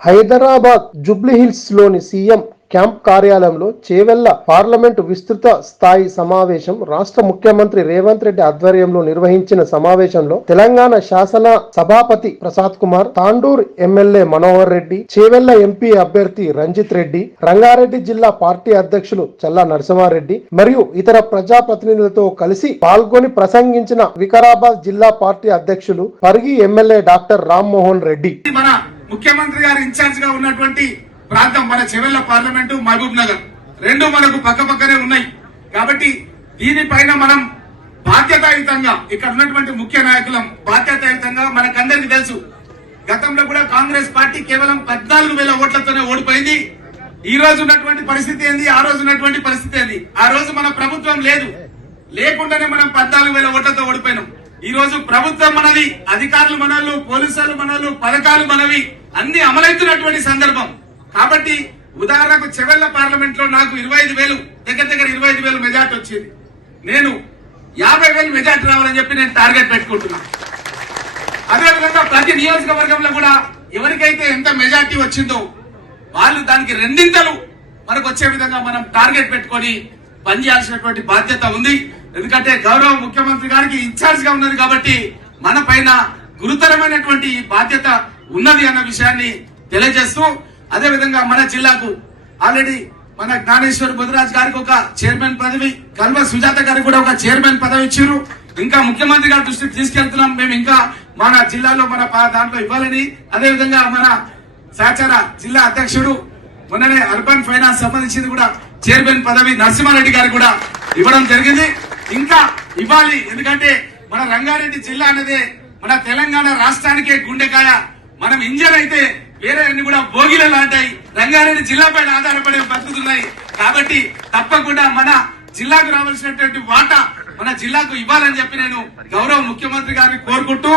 Hyderabad జుబ్లీహిల్స్లోని CM camp కార్యాలయంలో Chevella parliament విస్తృత స్థాయి సమావేశం రాష్ట్ర ముఖ్యమంత్రి రేవంత్ రెడ్డి ఆధ్వర్యంలో నిర్వహించిన సమావేశంలో తెలంగాణ శాసన సభాపతి ప్రసాద్ కుమార్ తాండూర్ ఎమ్మెల్యే మనోహర్ రెడ్డి చేవెళ్ళ ఎంపీ అభ్యర్థి రంజిత్ రెడ్డి రంగారెడ్డి జిల్లా పార్టీ అధ్యక్షులు చల్లా నరసింహారెడ్డి మరియు ఇతర ప్రజాప్రతినిధులతో కలిసి పాల్గొని ప్రసంగించిన వికారాబాద్ జిల్లా పార్టీ అధ్యక్షులు పరిగి ఎమ్మెల్యే డాక్టర్ రామ్మోహన్ రెడ్డి. ముఖ్యమంత్రి గారు ఇన్ఛార్జ్గా ఉన్నటువంటి ప్రాంతం మన చెవెళ్ళ పార్లమెంటు మహబూబ్ నగర్. రెండు మనకు పక్క పక్కనే ఉన్నాయి. కాబట్టి దీనిపైన మనం బాధ్యతాయుతంగా ఇక్కడ ఉన్నటువంటి ముఖ్య నాయకులం బాధ్యతాయుతంగా మనకందరికి తెలుసు. గతంలో కూడా కాంగ్రెస్ పార్టీ కేవలం పద్నాలుగు వేల ఓట్లతోనే ఓడిపోయింది. ఈ రోజు ఉన్నటువంటి పరిస్థితి ఏంది? ఆ రోజు ఉన్నటువంటి పరిస్థితి ఏంది? ఆ రోజు మన ప్రభుత్వం లేదు. లేకుండానే మనం పద్నాలుగు వేల ఓట్లతో ఓడిపోయినాం. ఈ రోజు ప్రభుత్వం మనది అధికారులు మనలు పోలీసులు మనలు పథకాలు మనవి. అన్ని అమలవుతున్నటువంటి సందర్భం. కాబట్టి ఉదాహరణకు చెవెళ్ళ పార్లమెంట్లో నాకు ఇరవై ఐదు వేలు దగ్గర దగ్గర ఇరవై ఐదు వేలు మెజార్టీ వచ్చింది. నేను యాభై వేలు మెజార్టీ రావాలని చెప్పి నేను టార్గెట్ పెట్టుకుంటున్నా. అదేవిధంగా ప్రతి నియోజకవర్గంలో కూడా ఎవరికైతే ఎంత మెజార్టీ వచ్చిందో వాళ్ళు దానికి రెండింతలు మనకు వచ్చే విధంగా మనం టార్గెట్ పెట్టుకొని పనిచేయాల్సినటువంటి బాధ్యత ఉంది. ఎందుకంటే గౌరవ ముఖ్యమంత్రి గారికి ఇన్ఛార్జ్గా ఉన్నది కాబట్టి మన పైన గురుతరమైనటువంటి బాధ్యత ఉన్నది అన్న విషయాన్ని తెలియజేస్తూ అదే విధంగా మన జిల్లాకు ఆల్రెడీ మన జ్ఞానేశ్వర్ బుధరాజ్ గారికి ఒక చైర్మన్ పదవి కల్వ సుజాత గారికి కూడా ఒక చైర్మన్ పదవి ఇచ్చారు. ఇంకా ముఖ్యమంత్రి గారి దృష్టికి తీసుకెళ్తున్నాం. మేము ఇంకా మన జిల్లాలో మన దాంట్లో ఇవ్వాలని అదే విధంగా మన సహచార జిల్లా అధ్యక్షుడు మొన్ననే అర్బన్ ఫైనాన్స్ సంబంధించింది కూడా చైర్మన్ పదవి నరసింహారెడ్డి గారు కూడా ఇవ్వడం జరిగింది. ఇంకా ఇవ్వాలి ఎందుకంటే మన రంగారెడ్డి జిల్లా అనేది మన తెలంగాణ రాష్ట్రానికే గుండెకాయ. మనం ఇంజన్ అయితే వేరే అన్ని కూడా భోగిలు లాంటాయి రంగారెడ్డి జిల్లా పైన ఆధారపడి బతుకుతున్నాయి కాబట్టి తప్పకుండా మన జిల్లాకు రావాల్సినటువంటి వాటా మన జిల్లాకు ఇవ్వాలని చెప్పి నేను గౌరవ ముఖ్యమంత్రి గారిని కోరుకుంటూ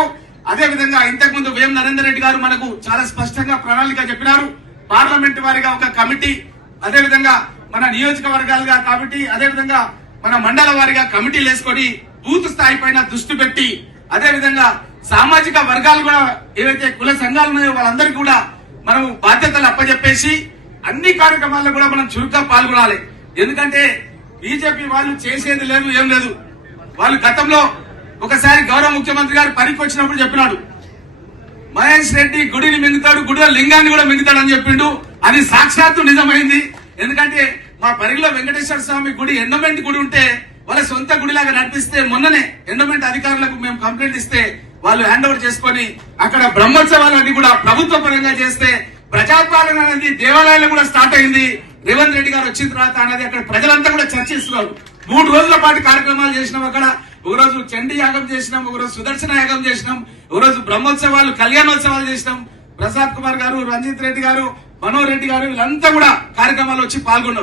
అదే విధంగా ఇంతకు ముందు వేం నరేందర్ రెడ్డి గారు మనకు చాలా స్పష్టంగా ప్రణాళిక చెప్పినారు. పార్లమెంట్ వారిగా ఒక కమిటీ అదే విధంగా మన నియోజకవర్గాలుగా కాబట్టి అదే విధంగా మన మండల వారిగా కమిటీలు వేసుకొని బూత్ స్థాయి పైన దృష్టి పెట్టి అదే విధంగా సామాజిక వర్గాలు కూడా ఏవైతే కుల సంఘాలు ఉన్నాయో వాళ్ళందరికీ కూడా మనం బాధ్యతలు అప్పచెప్పేసి అన్ని కార్యక్రమాల్లో కూడా మనం చురుగ్గా పాల్గొనాలి. ఎందుకంటే బీజేపీ వాళ్ళు చేసేది లేదు ఏం లేదు. వాళ్ళు గతంలో ఒకసారి గౌరవ ముఖ్యమంత్రి గారు పనికి వచ్చినప్పుడు చెప్పినాడు మహేష్ రెడ్డి గుడిని మింగుతాడు గుడిలో లింగాన్ని కూడా మింగుతాడు అని చెప్పిండు. అది సాక్షాత్తు నిజమైంది. ఎందుకంటే మా పరిగిలో వెంకటేశ్వర స్వామి గుడి ఎండోమెంట్ గుడి ఉంటే వాళ్ళ సొంత గుడిలాగా నడిపిస్తే మొన్ననే ఎండోమెంట్ అధికారులకు మేము కంప్లైంట్ ఇస్తే వాళ్ళు హ్యాండ్ ఓవర్ చేసుకొని అక్కడ బ్రహ్మోత్సవాలన్నీ కూడా ప్రభుత్వ పరంగా చేస్తే ప్రజాపాలన అనేది దేవాలయాలు కూడా స్టార్ట్ అయింది. రేవంత్ రెడ్డి గారు వచ్చిన తర్వాత అనేది అక్కడ ప్రజలంతా కూడా చర్చిస్తున్నారు. మూడు రోజుల పాటు కార్యక్రమాలు చేసినాం అక్కడ. ఒకరోజు చండీ యాగం చేసినాం ఒకరోజు సుదర్శన యాగం చేసినాం ఒకరోజు బ్రహ్మోత్సవాలు కళ్యాణోత్సవాలు చేసినాం. ప్రసాద్ కుమార్ గారు రంజిత్ రెడ్డి గారు మనోహర్ రెడ్డి గారు వీళ్ళంతా కూడా కార్యక్రమాలు వచ్చి పాల్గొన్నారు.